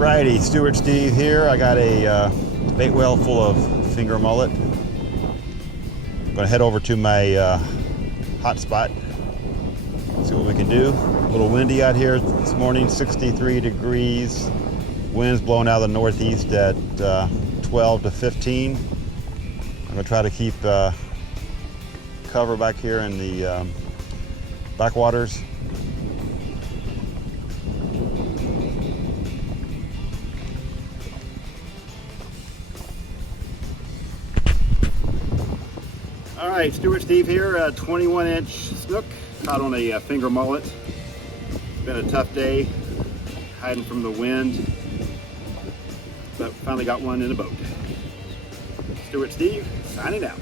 Alrighty, Stuart Steve here. I got a bait well full of finger mullet. I'm gonna head over to my hot spot, see what we can do. A little windy out here this morning, 63 degrees. Winds blowing out of the northeast at 12 to 15. I'm gonna try to keep cover back here in the backwaters. All right, Stuart Steve here, 21-inch snook caught on a finger mullet. It's been a tough day hiding from the wind, but finally got one in the boat. Stuart Steve signing out.